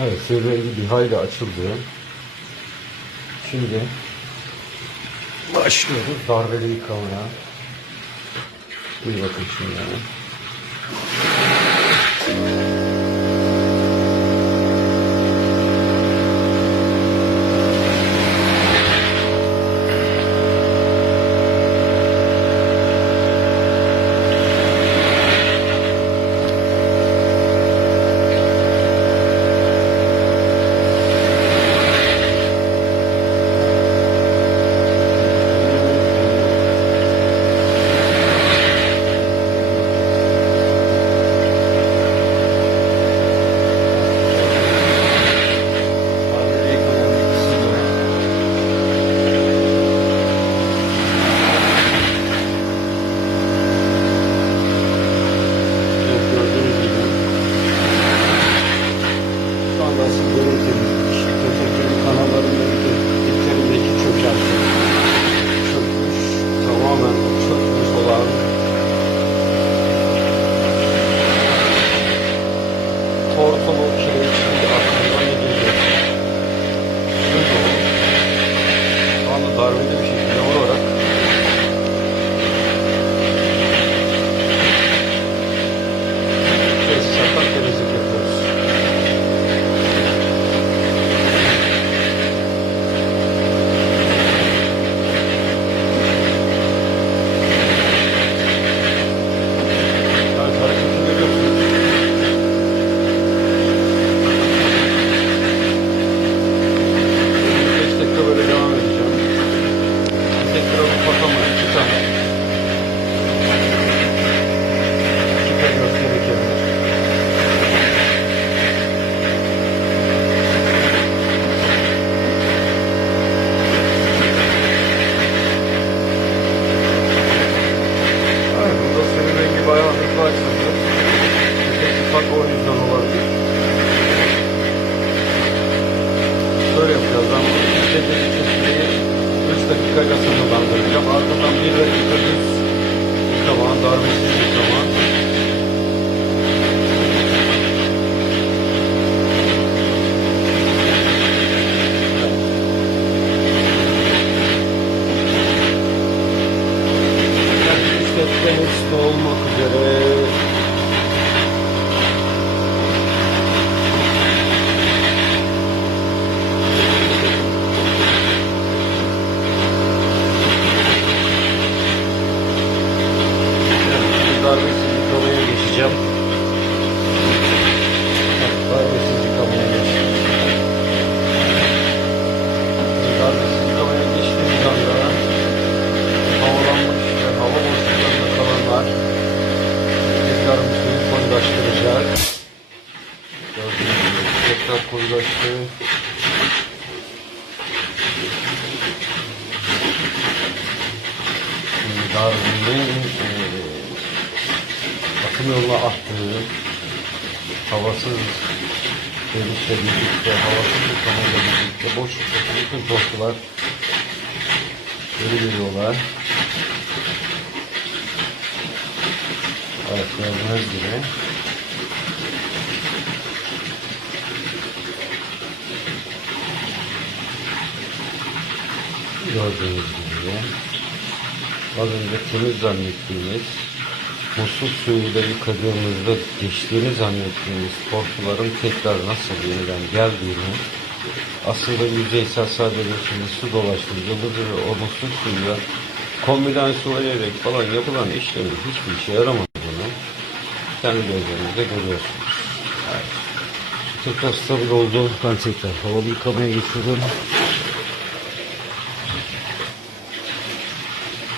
Evet rengi bir hayli açıldı. Şimdi başlıyoruz darbeli yıkamaya. Bir bakın şimdi. Darbeli Şu Ardından 1 dakika düz yıkama, darbesiz yıkama. Tekrar koyulaştı. Şimdi Darwin'in eee akım yoluna attığı havasız gelişle birlikte, havasız yıkamayla birlikte boşluktaki bütün tohtular geri geliyorlar. Evet gördüğünüz gibi. Gördüğünüz gibi. Az önce temiz zannettiğimiz musluk suyuyla yıkadığımızda geçtiğini zannettiğimiz tortuların tekrar nasıl yeniden geldiğini aslında yüzeysel sadece şimdi su dolaştırıcı ve o musluk suyuyla kombinasyonlayarak falan yapılan işlemin hiçbir işe yaramadığını kendi gözlerinizle görüyorsunuz. Evet. Tekrar stabil oldu. Ben tekrar havalı yıkamaya geçiyorum.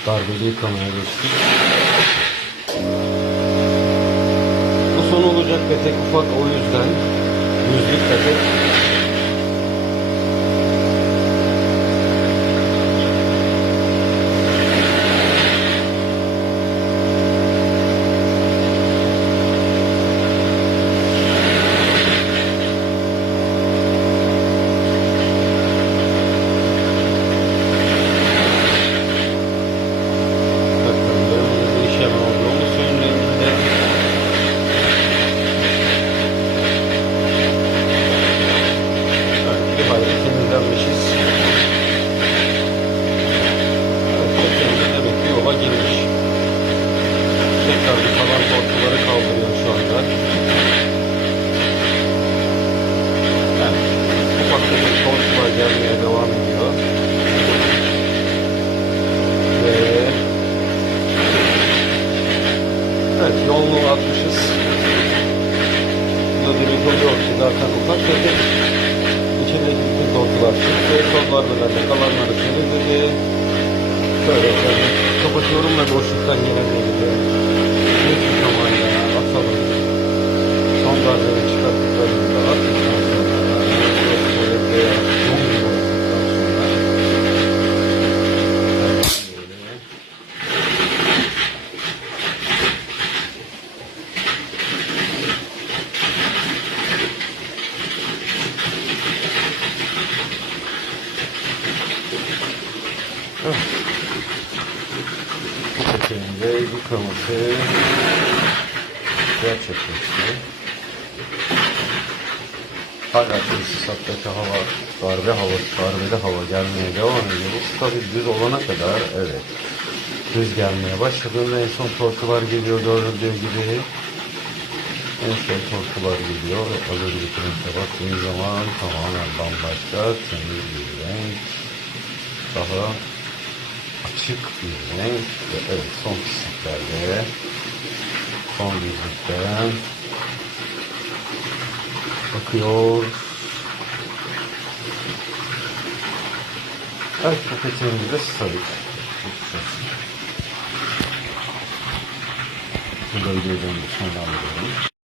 Darbeli yıkamaya geçtik. Bu son olacak ve tek ufak o yüzden yüzlük petek gelmişiz. Evet, tekerimiz demek ki yola girmiş. Tekrar bir kalan tortuları kaldırıyor şu anda. Yani ufak tefek tortular gelmeye devam ediyor. Ve evet yolunu atmışız. Burada durum yok ki zaten ufak tefek içindeki bütün tortular çıktı. Tozlar böyle kalanları temizledi. Efendim kapatıyorum ve boşluktan gelen geliyor. Peteğinde yıkaması gerçekleşti. Hala tesisattaki hava, darbe hava, darbeli hava gelmeye devam ediyor. Bu tabii düz olana kadar evet. Düz gelmeye başladığında en son tortular geliyor görüldüğü gibi. En son tortular geliyor. Az önceki renkte baktığınız zaman tamamen bambaşka, temiz bir renk. Daha açık bir renk ve evet son pisliklerde son düzlükten bakıyor. Evet bu peteğimizi de stabil. Burada videoyu sonlandırıyorum.